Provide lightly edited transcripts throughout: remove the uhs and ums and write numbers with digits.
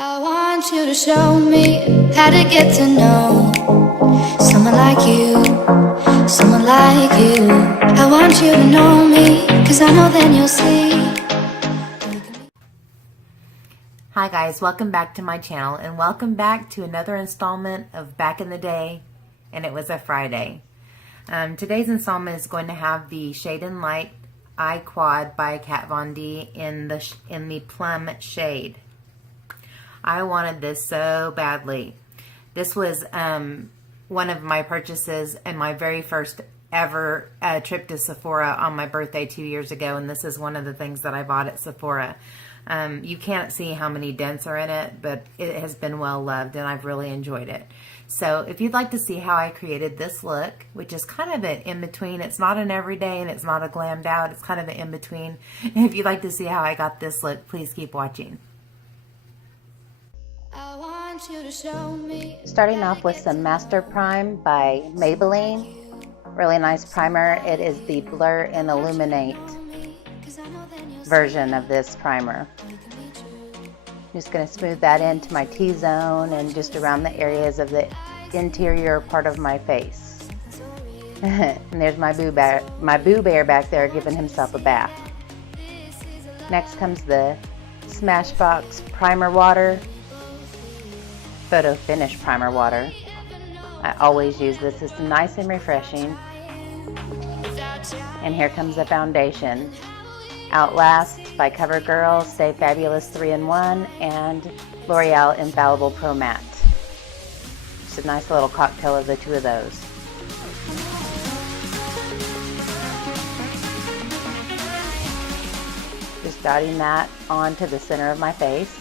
I want you to show me how to get to know someone like you, someone like you. I want you to know me, 'cause I know then you'll see. Hi guys, welcome back to my channel and welcome back to another installment of Back in the Day, and it was a Friday. Today's installment is going to have the Shade and Light Eye Quad by Kat Von D in the Plum shade. I wanted this so badly. This was one of my purchases and my very first ever trip to Sephora on my birthday 2 years ago, and this is one of the things that I bought at Sephora. You can't see how many dents are in it, but it has been well loved and I've really enjoyed it. So if you'd like to see how I created this look, which is kind of an in-between, it's not an everyday and it's not a glammed out, it's kind of an in-between. And if you'd like to see how I got this look, please keep watching. Starting off with some Master Prime by Maybelline. Really nice primer. It is the Blur and Illuminate version of this primer. I'm just going to smooth that into my T-zone and just around the areas of the interior part of my face. And there's my Boo Bear back there giving himself a bath. Next comes the Smashbox Primer Water. Photo Finish Primer Water. I always use this. It's nice and refreshing. And here comes the foundation. Outlast by Covergirl, Stay Fabulous 3-in-1, and L'Oreal Infallible Pro Matte. Just a nice little cocktail of the two of those. Just dotting that onto the center of my face.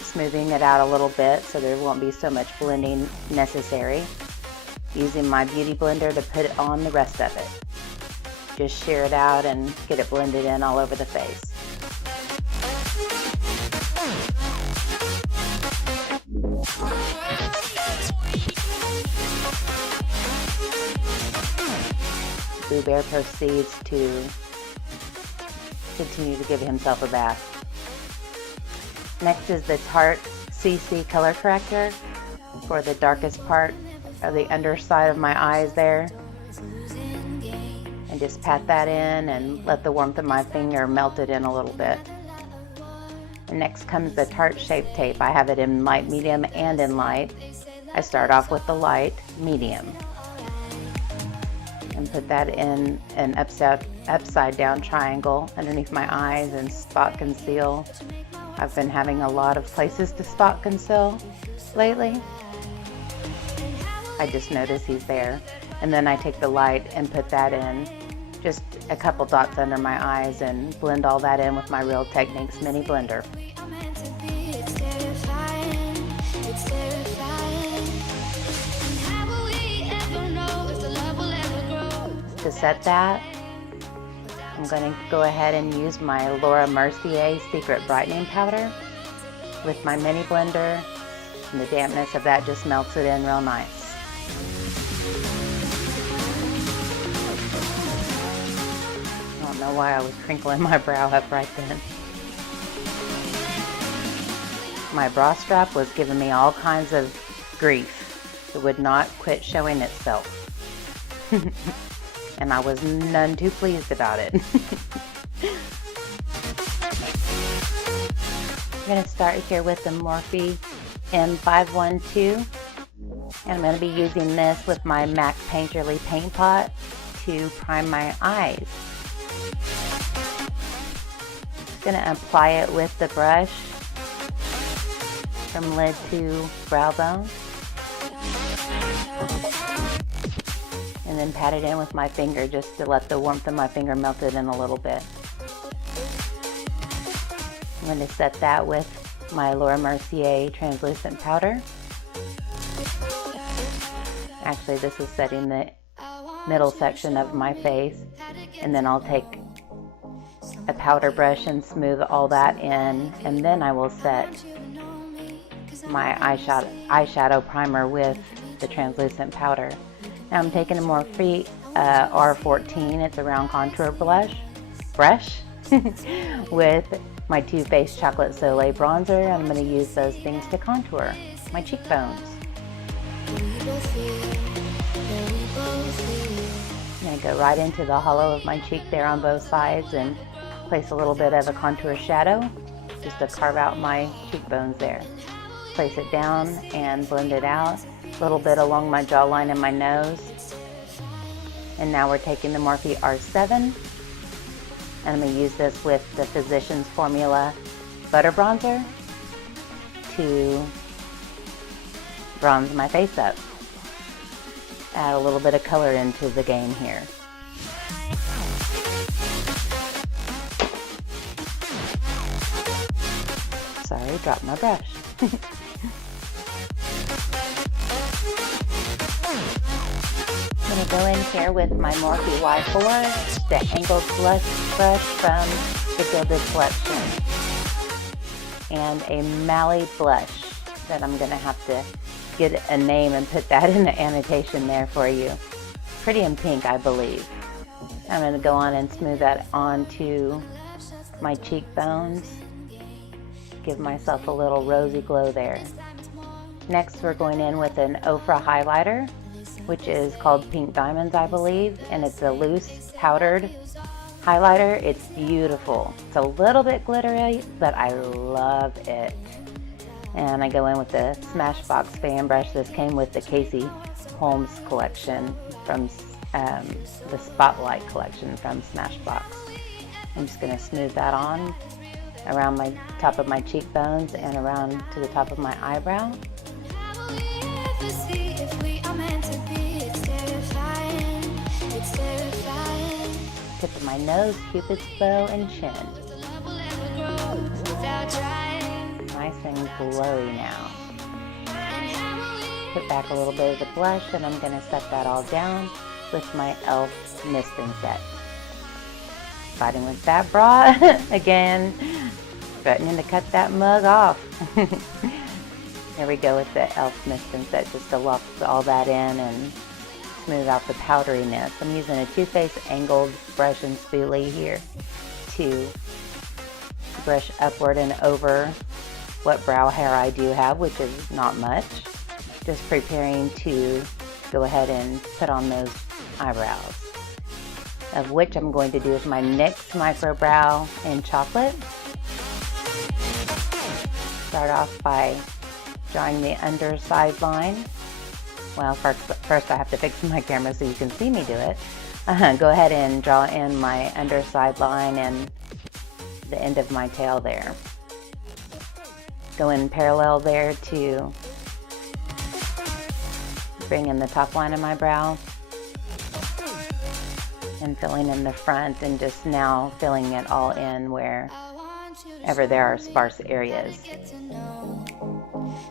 Smoothing it out a little bit so there won't be so much blending necessary. Using my beauty blender to put it on the rest of it. Just shear it out and get it blended in all over the face. Boo Bear proceeds to continue to give himself a bath. Next is the Tarte CC Color Corrector for the darkest part of the underside of my eyes there. And just pat that in and let the warmth of my finger melt it in a little bit. And next comes the Tarte Shape Tape. I have it in light, medium, and in light. I start off with the light, medium. And put that in an upside down triangle underneath my eyes and spot conceal. I've been having a lot of places to spot conceal lately. I just notice he's there. And then I take the light and put that in just a couple dots under my eyes and blend all that in with my Real Techniques mini blender. To set that, I'm going to go ahead and use my Laura Mercier Secret Brightening Powder with my mini blender, and the dampness of that just melts it in real nice. I don't know why I was crinkling my brow up right then. My bra strap was giving me all kinds of grief. It would not quit showing itself. And I was none too pleased about it. I'm going to start here with the Morphe M512. And I'm going to be using this with my MAC Painterly Paint Pot to prime my eyes. I'm going to apply it with the brush from lid to brow bone. And then pat it in with my finger just to let the warmth of my finger melt it in a little bit. I'm going to set that with my Laura Mercier translucent powder. Actually, this is setting the middle section of my face, and then I'll take a powder brush and smooth all that in, and then I will set my eyeshadow primer with the translucent powder. Now I'm taking a Morphe R14, it's a round contour brush with my Too Faced Chocolate Soleil bronzer, and I'm going to use those things to contour my cheekbones. I'm going to go right into the hollow of my cheek there on both sides and place a little bit of a contour shadow just to carve out my cheekbones there. Place it down and blend it out, a little bit along my jawline and my nose. And now we're taking the Morphe R7, and I'm going to use this with the Physicians Formula Butter Bronzer to bronze my face up. Add a little bit of color into the game here. Sorry, dropped my brush. I'm going to go in here with my Morphe Y4, the angled blush brush from the Gilded Collection, and a Mally blush that I'm going to have to get a name and put that in the annotation there for you. Pretty in pink, I believe. I'm going to go on and smooth that onto my cheekbones. Give myself a little rosy glow there. Next, we're going in with an Ofra highlighter, which is called Pink Diamonds, I believe, and it's a loose powdered highlighter. It's beautiful. It's a little bit glittery, but I love it. And I go in with the Smashbox Fan Brush. This came with the Casey Holmes collection from the Spotlight collection from Smashbox. I'm just going to smooth that on around my top of my cheekbones and around to the top of my eyebrow. Tip of my nose, Cupid's bow, and chin. Nice and glowy now. Put back a little bit of the blush, and I'm going to set that all down with my e.l.f. Mist and Set. Fighting with that bra again, threatening to cut that mug off. There we go with the e.l.f. Mist and Set, just to lock all that in and smooth out the powderiness. I'm using a Too Faced angled brush and spoolie here to brush upward and over what brow hair I do have, which is not much. Just preparing to go ahead and put on those eyebrows, of which I'm going to do with my NYX Micro Brow in Chocolate. Start off by drawing the underside line. Well, first I have to fix my camera so you can see me do it. Go ahead and draw in my underside line and the end of my tail there. Go in parallel there to bring in the top line of my brow and filling in the front, and just now filling it all in wherever there are sparse areas.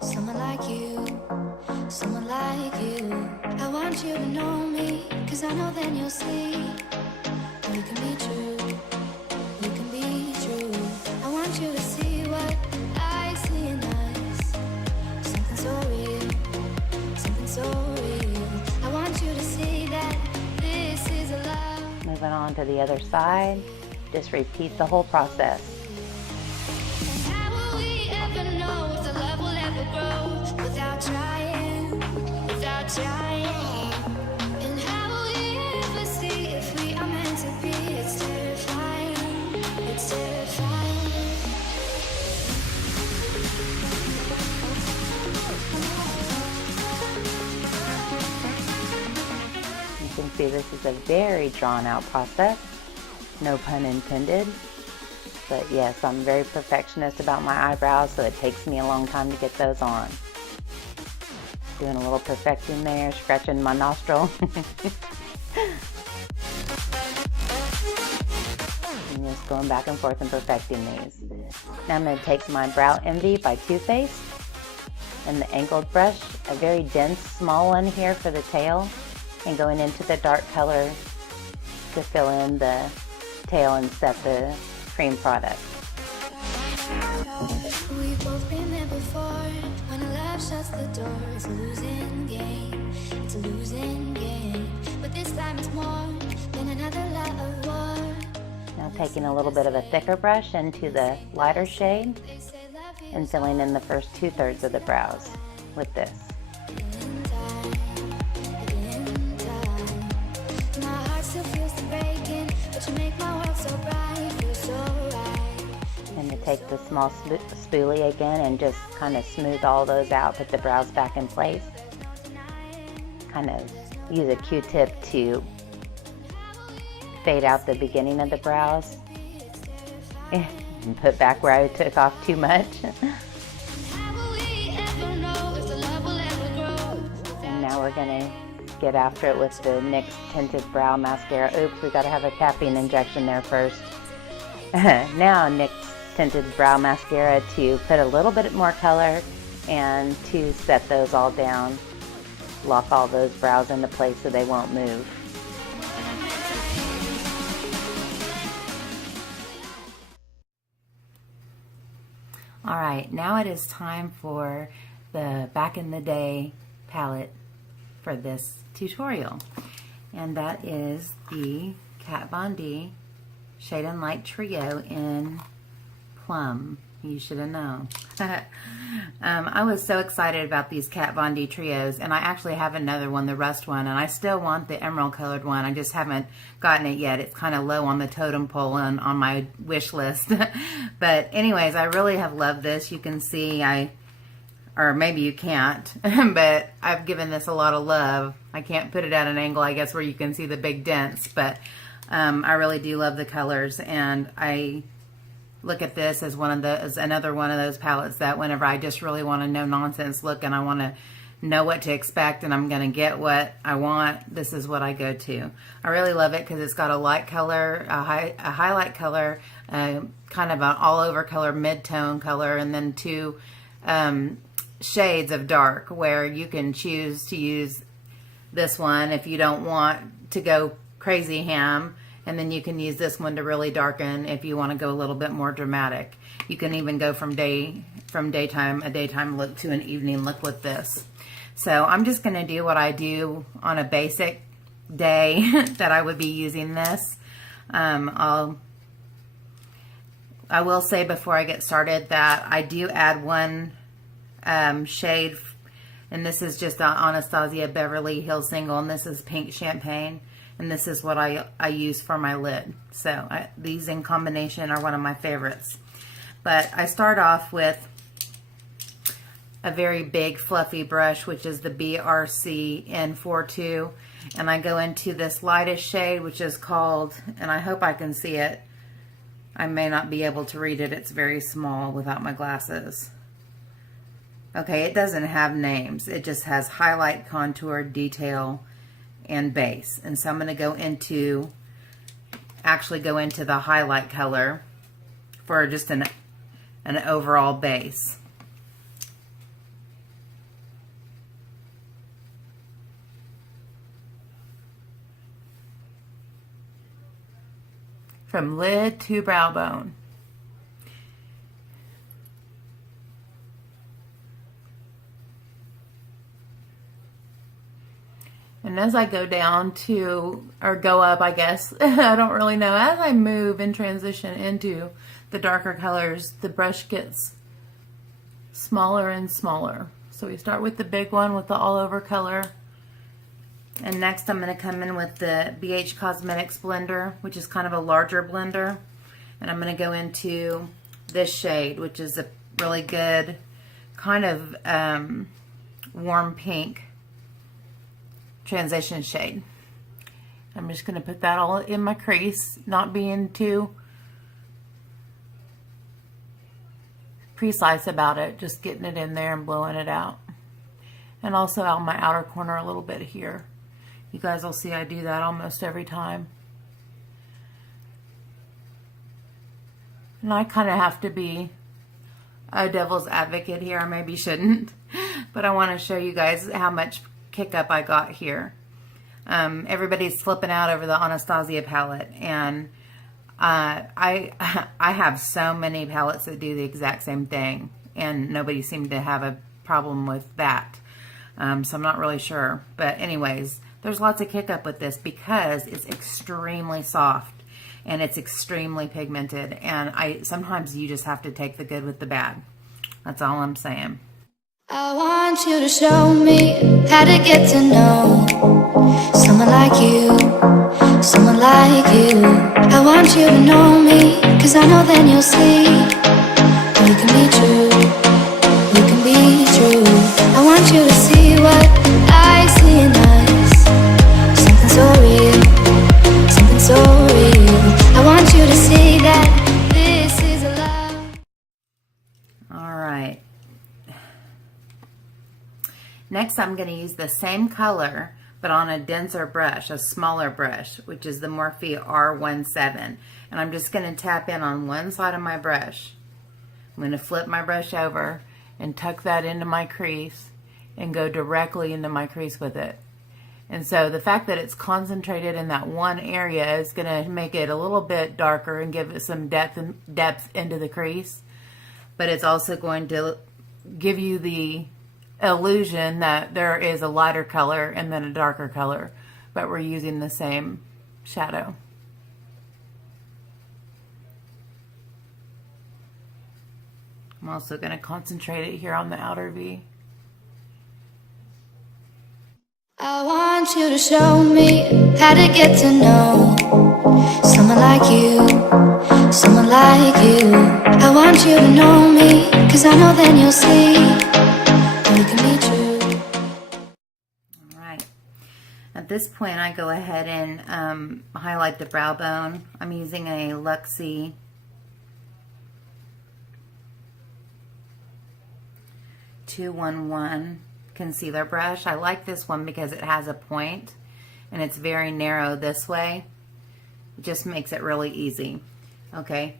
Someone like you, someone like you. I want you to know me, 'cause I know then you'll see we can be true, we can be true. I want you to see what I see in us, something so real, something so real. I want you to see that this is a love. Moving on to the other side, just repeat the whole process. Without trying, without trying. And how will we ever see if we are meant to be? It's terrifying, it's terrifying. You can see this is a very drawn out process, no pun intended. But yes, I'm very perfectionist about my eyebrows, so it takes me a long time to get those on. Doing a little perfecting there, scratching my nostril. And just going back and forth and perfecting these. Now I'm going to take my Brow Envy by Too Faced and the angled brush, a very dense small one here for the tail, and going into the dark color to fill in the tail and set the cream product. We've both been there before. When a love shuts the door, it's a losing game. It's a losing game. But this time it's more than another love war. Now taking a little bit of a thicker brush into the lighter shade and filling in the first 2/3 of the brows with this. And to take the small spoolie again and just kind of smooth all those out, put the brows back in place. Kind of use a Q-tip to fade out the beginning of the brows and put back where I took off too much. And now we're gonna get after it with the NYX Tinted Brow Mascara. Oops, we gotta have a caffeine injection there first. Now NYX Tinted Brow Mascara to put a little bit more color and to set those all down. Lock all those brows into place so they won't move. Alright, now it is time for the Back in the Day palette for this tutorial. And that is the Kat Von D Shade and Light Trio in Plum. You should have known. I was so excited about these Kat Von D trios, and I actually have another one, the Rust one, and I still want the emerald colored one. I just haven't gotten it yet. It's kind of low on the totem pole and on my wish list. But anyways, I really have loved this. You can see or maybe you can't, but I've given this a lot of love. I can't put it at an angle, I guess, where you can see the big dents, but I really do love the colors, and I look at this as another one of those palettes that whenever I just really want a no-nonsense look and I want to know what to expect and I'm going to get what I want, this is what I go to. I really love it because it's got a light color, a highlight color, kind of an all-over color, mid-tone color, and then two shades of dark where you can choose to use this one if you don't want to go crazy ham. And then you can use this one to really darken if you want to go a little bit more dramatic. You can even go from a daytime look to an evening look with this. So I'm just going to do what I do on a basic day that I would be using this. I will say before I get started that I do add one shade, and this is just an Anastasia Beverly Hills single, and this is Pink Champagne. And this is what I use for my lid. So these in combination are one of my favorites. But I start off with a very big fluffy brush, which is the BRC N42. And I go into this lightest shade, which is called, and I hope I can see it. I may not be able to read it. It's very small without my glasses. Okay, it doesn't have names. It just has highlight, contour, detail, and base. And so I'm going to actually go into the highlight color for just an overall base. From lid to brow bone. And as I go down or go up, I guess, I don't really know, as I move and transition into the darker colors, the brush gets smaller and smaller. So we start with the big one with the all over color. And next I'm going to come in with the BH Cosmetics blender, which is kind of a larger blender. And I'm going to go into this shade, which is a really good kind of warm pink transition shade. I'm just going to put that all in my crease, not being too precise about it, just getting it in there and blowing it out. And also on my outer corner a little bit here. You guys will see I do that almost every time. And I kind of have to be a devil's advocate here. I maybe shouldn't, but I want to show you guys how much kick up I got here. Everybody's flipping out over the Anastasia palette, and I have so many palettes that do the exact same thing, and nobody seemed to have a problem with that. So I'm not really sure, but anyways, there's lots of kick up with this because it's extremely soft. and it's extremely pigmented, and sometimes you just have to take the good with the bad. That's all I'm saying. I want you to show me how to get to know someone like you, someone like you. I want you to know me, cause I know then you'll see you can be true, you can be true. I want you to see what I see in us, something so real, something so real. I want you to see that this is a love. All right. Next, I'm going to use the same color, but on a denser brush, a smaller brush, which is the Morphe R17. And I'm just going to tap in on one side of my brush. I'm going to flip my brush over and tuck that into my crease and go directly into my crease with it. And so the fact that it's concentrated in that one area is going to make it a little bit darker and give it some depth into the crease. But it's also going to give you the illusion that there is a lighter color and then a darker color, but we're using the same shadow. I'm also going to concentrate it here on the outer V. I want you to show me how to get to know someone like you, someone like you. I want you to know me, cause I know then you'll see you can be true. All right. At this point, I go ahead and highlight the brow bone. I'm using a Luxie (211) concealer brush. I like this one because it has a point and it's very narrow this way. It just makes it really easy. Okay,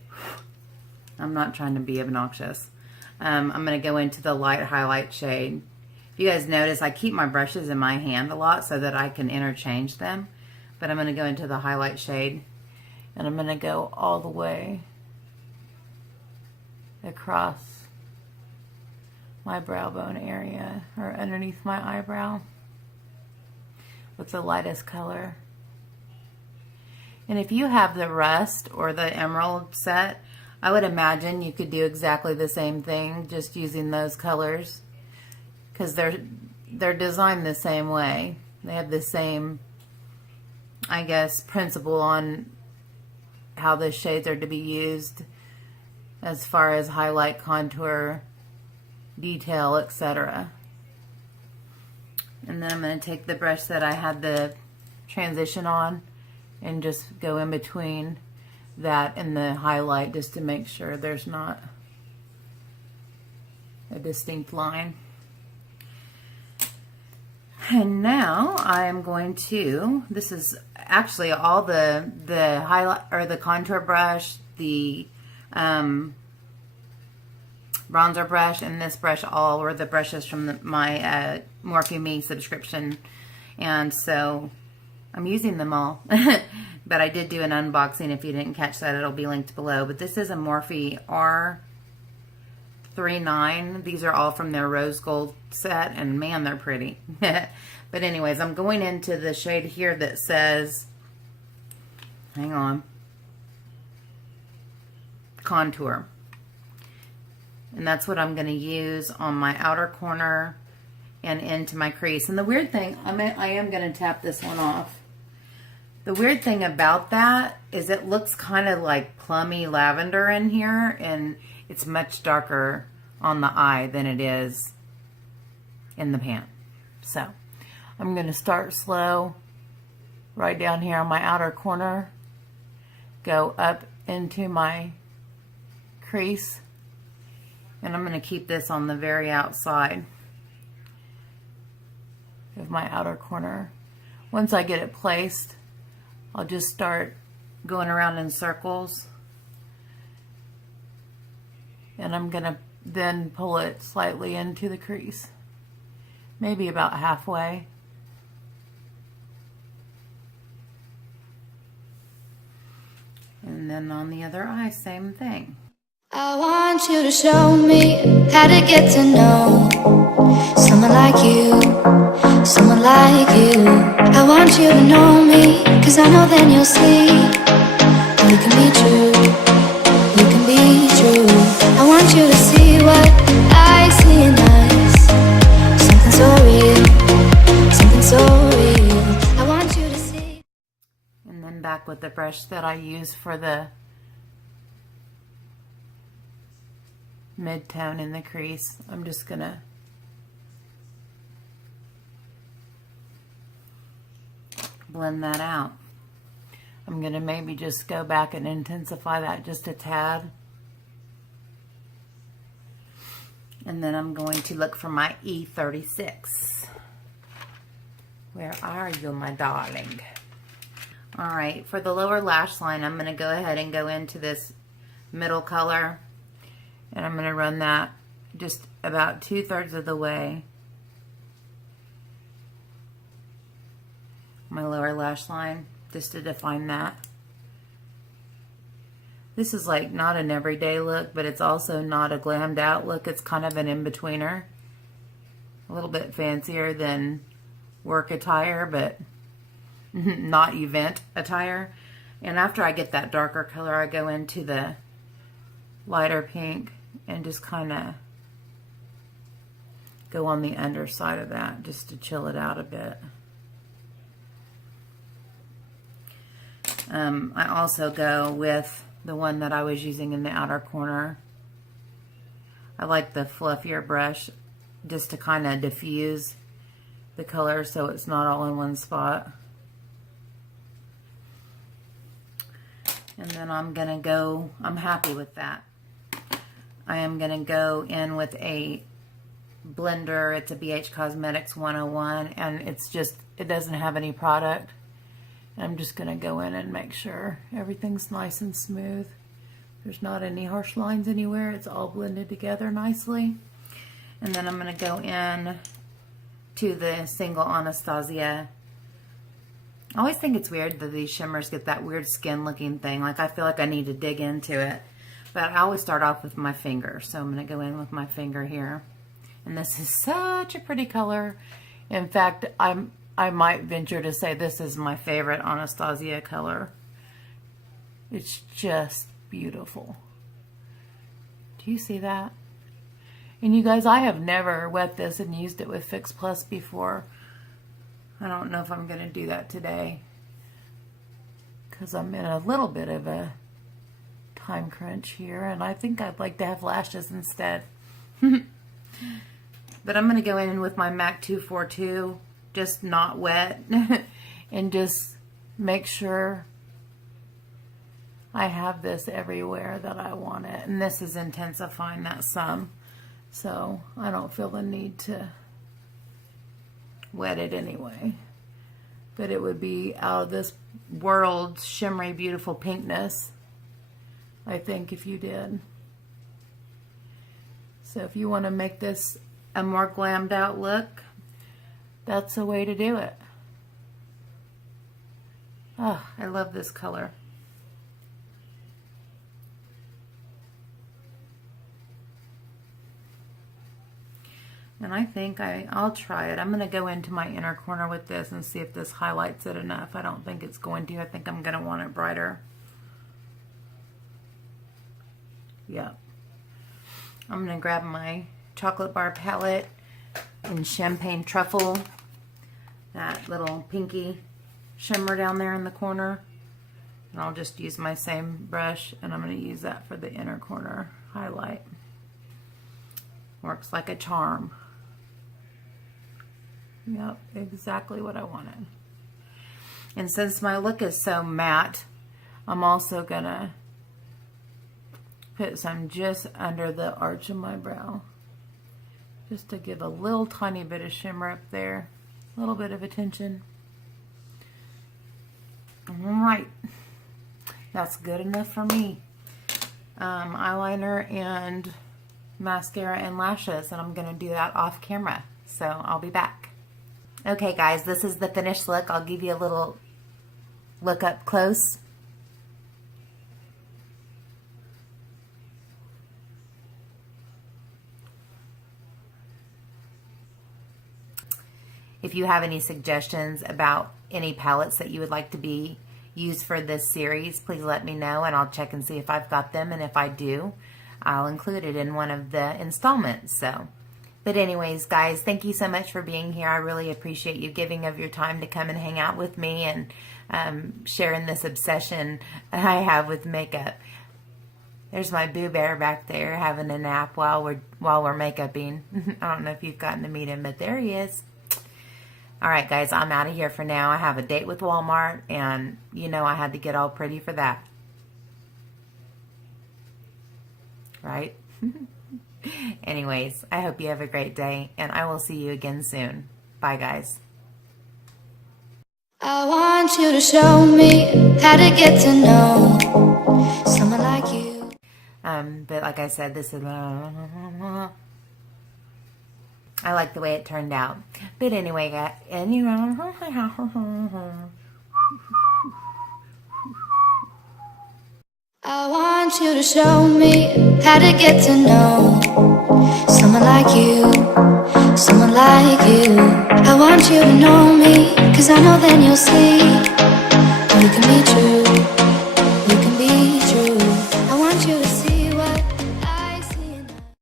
I'm not trying to be obnoxious. I'm going to go into the light highlight shade. If you guys notice, I keep my brushes in my hand a lot so that I can interchange them. But I'm going to go into the highlight shade, and I'm going to go all the way across my brow bone area, or underneath my eyebrow, with the lightest color. And if you have the Rust or the Emerald set, I would imagine you could do exactly the same thing, just using those colors, because they're designed the same way. They have the same, I guess, principle on how the shades are to be used as far as highlight, contour, detail, etc. And then I'm going to take the brush that I had the transition on and just go in between that and the highlight, just to make sure there's not a distinct line. And now I'm going to, this is actually all the highlight or the contour brush, the bronzer brush, and this brush all were the brushes from my Morphe Me subscription, and so I'm using them all. But I did do an unboxing. If you didn't catch that, it'll be linked below. But this is a Morphe R39. These are all from their rose gold set, and man, they're pretty. But anyways, I'm going into the shade here that says, hang on, Contour. And that's what I'm going to use on my outer corner and into my crease. And the weird thing, I am going to tap this one off. The weird thing about that is it looks kind of like plummy lavender in here, and it's much darker on the eye than it is in the pan. So I'm going to start slow right down here on my outer corner, go up into my crease, and I'm going to keep this on the very outside of my outer corner. Once I get it placed, I'll just start going around in circles, and I'm going to then pull it slightly into the crease, maybe about halfway. And then on the other eye, same thing. I want you to show me how to get to know someone like you, someone like you. I want you to know me, cause I know then you'll see you back with the brush that I use for the mid-tone in the crease. I'm just gonna blend that out. I'm gonna maybe just go back and intensify that just a tad. And then I'm going to look for my E36. Where are you, my darling? All right, for the lower lash line, I'm gonna go ahead and go into this middle color, and I'm gonna run that just about 2/3 of the way. My lower lash line, just to define that. This is like not an everyday look, but it's also not a glammed out look. It's kind of an in-betweener. A little bit fancier than work attire, but not event attire. And after I get that darker color, I go into the lighter pink and just kind of go on the underside of that just to chill it out a bit. I also go with the one that I was using in the outer corner. I like the fluffier brush just to kind of diffuse the color so it's not all in one spot. And then I'm gonna go, I'm happy with that. I am gonna go in with a blender. It's a BH Cosmetics 101, and it's just, it doesn't have any product. I'm just going to go in and make sure everything's nice and smooth. There's not any harsh lines anywhere. It's all blended together nicely. And then I'm going to go in to the single Anastasia. I always think it's weird that these shimmers get that weird skin looking thing. Like I feel like I need to dig into it. But I always start off with my finger. So I'm going to go in with my finger here. And this is such a pretty color. In fact, I might venture to say this is my favorite Anastasia color. It's just beautiful. Do you see that? And you guys, I have never wet this and used it with Fix Plus before. I don't know if I'm going to do that today, because I'm in a little bit of a time crunch here, and I think I'd like to have lashes instead. But I'm going to go in with my MAC 242. Just not wet, and just make sure I have this everywhere that I want it. And this is intensifying that some, so I don't feel the need to wet it anyway. But it would be out of this world shimmery beautiful pinkness, I think, if you did. So if you want to make this a more glammed out look, that's the way to do it. Oh, I love this color. And I think I'll try it. I'm going to go into my inner corner with this and see if this highlights it enough. I don't think it's going to. I think I'm going to want it brighter. Yep. I'm going to grab my chocolate bar palette in Champagne Truffle. That little pinky shimmer down there in the corner. And I'll just use my same brush, and I'm going to use that for the inner corner highlight. Works like a charm. Yep, exactly what I wanted. And since my look is so matte, I'm also going to put some just under the arch of my brow, just to give a little tiny bit of shimmer up there. A little bit of attention. Alright. That's good enough for me. Eyeliner and mascara and lashes, and I'm going to do that off camera. So I'll be back. Okay guys, this is the finished look. I'll give you a little look up close. If you have any suggestions about any palettes that you would like to be used for this series, please let me know, and I'll check and see if I've got them, and if I do, I'll include it in one of the installments. So But anyways, guys, thank you so much for being here. I really appreciate you giving of your time to come and hang out with me and sharing this obsession I have with makeup. There's my Boo Bear back there having a nap while we're makeuping. I don't know if you've gotten to meet him, but there he is. All right, guys, I'm out of here for now. I have a date with Walmart, and you know I had to get all pretty for that. Right? Anyways, I hope you have a great day, and I will see you again soon. Bye, guys. I want you to show me how to get to know someone like you. But like I said, this is... I like the way it turned out. But anyway, guys, I want you to show me how to get to know someone like you, someone like you. I want you to know me, 'cause I know then you'll see